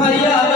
ভাইয়া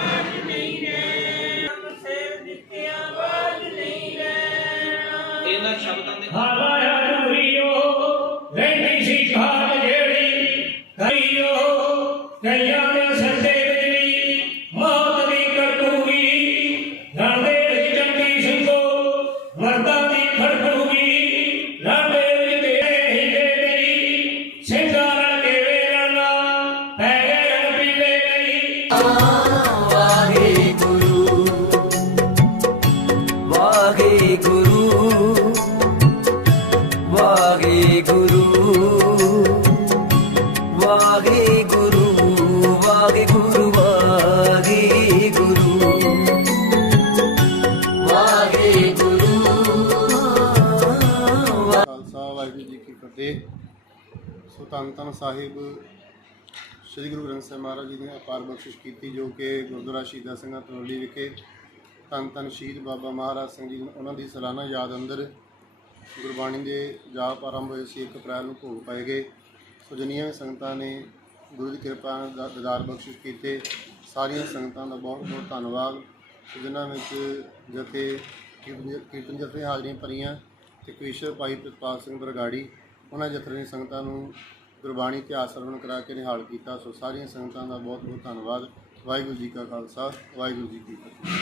ਰਹਿੰਦੀ ਸੀ ਘਾਟ ਜਿਹੜੀ, ਕਈਓ ਕਈਆਂ ਦੇ ਸੱਦੇ ਬਿਜਲੀ ਮੌਤ ਦੀ ਕਟੂਗੀ ਲੜਦੇ ਵਿੱਚ ਚੰਗੀ ਸਿੰਘੋ ਮਰਦਾਂ ਦੀ ਖੜਕੂਗੀ ਲੜਦੇ ਵਿੱਚ ਤੇਰੇ ਹੀਲੇ ਤੇਰੀ ਸਿੰਘਾਂ ਨਾਲ ਕਿਵੇਂ ਲੜਨਾ ਪੈ ਗਏ ਰੰਗ ਪੀਲੇ ਨਹੀਂ। ਵਾਹਿਗੁਰੂ ਵਾਹਿਗੁਰੂ ਵਾਹਿਗੁਰੂ ਵਾਹਿਗੁਰੂ ਵਾਹਿਗੁਰੂ ਵਾਹਿਗੁਰੂ। ਵਾਹਿਗੁਰੂ। ਖਾਲਸਾ ਵਾਹਿਗੁਰੂ ਜੀ ਕੀ ਫਤਿਹ। ਸੋ ਧੰਨ ਧੰਨ ਸਾਹਿਬ, ਸ੍ਰੀ ਗੁਰੂ ਗ੍ਰੰਥ ਸਾਹਿਬ ਮਹਾਰਾਜ ਜੀ ਨੇ ਅਪਾਰ ਬਖਸ਼ਿਸ਼ ਕੀਤੀ, ਜੋ ਕਿ ਗੁਰਦੁਆਰਾ ਸ਼ਹੀਦਾਂ ਸਿੰਘਾਂ ਤਰੋਲੀ ਵਿਖੇ ਧੰਨ ਧੰਨ ਸ਼ਹੀਦ ਬਾਬਾ ਮਹਾਰਾਜ ਸਿੰਘ ਜੀ ਉਹਨਾਂ ਦੀ ਸਾਲਾਨਾ ਯਾਦ ਅੰਦਰ ਗੁਰਬਾਣੀ ਦੇ ਜਾਪ ਆਰੰਭ ਹੋਏ ਸੀ 1 ਅਪ੍ਰੈਲ ਨੂੰ ਭੋਗ ਪਾਏ ਗਏ। ਸੋ ਜਿੰਨੀਆਂ ਵੀ ਸੰਗਤਾਂ ਨੇ ਗੁਰੂ ਦੀ ਕਿਰਪਾ ਨਾਲ ਦ- ਬਖਸ਼ਿਸ਼ ਕੀਤੇ। ਸਾਰੀਆਂ ਸੰਗਤਾਂ ਦਾ ਬਹੁਤ ਬਹੁਤ ਧੰਨਵਾਦ। ਜਿਨ੍ਹਾਂ ਵਿੱਚ ਜਥੇ ਕੀਰਤਨ ਕੀਰਤਨ ਜਥੇ ਹਾਜ਼ਰੀਆਂ ਭਰੀਆਂ ਤੇ ਕਵੀਸ਼ਰ ਭਾਈ ਪ੍ਰਤਾਪ ਸਿੰਘ ਬਰਗਾੜੀ, ਉਹਨਾਂ ਜਥੇਦਾਰੀ ਸੰਗਤਾਂ ਨੂੰ ਗੁਰਬਾਣੀ ਇਤਿਹਾਸ ਸਰਵਣ ਕਰਾ ਕੇ ਨਿਹਾਲ ਕੀਤਾ। ਸੋ ਸਾਰੀਆਂ ਸੰਗਤਾਂ ਦਾ ਬਹੁਤ ਬਹੁਤ ਧੰਨਵਾਦ। ਵਾਹਿਗੁਰੂ ਜੀ ਕਾ ਖਾਲਸਾ, ਵਾਹਿਗੁਰੂ ਜੀ ਕੀ ਫਤਿਹ।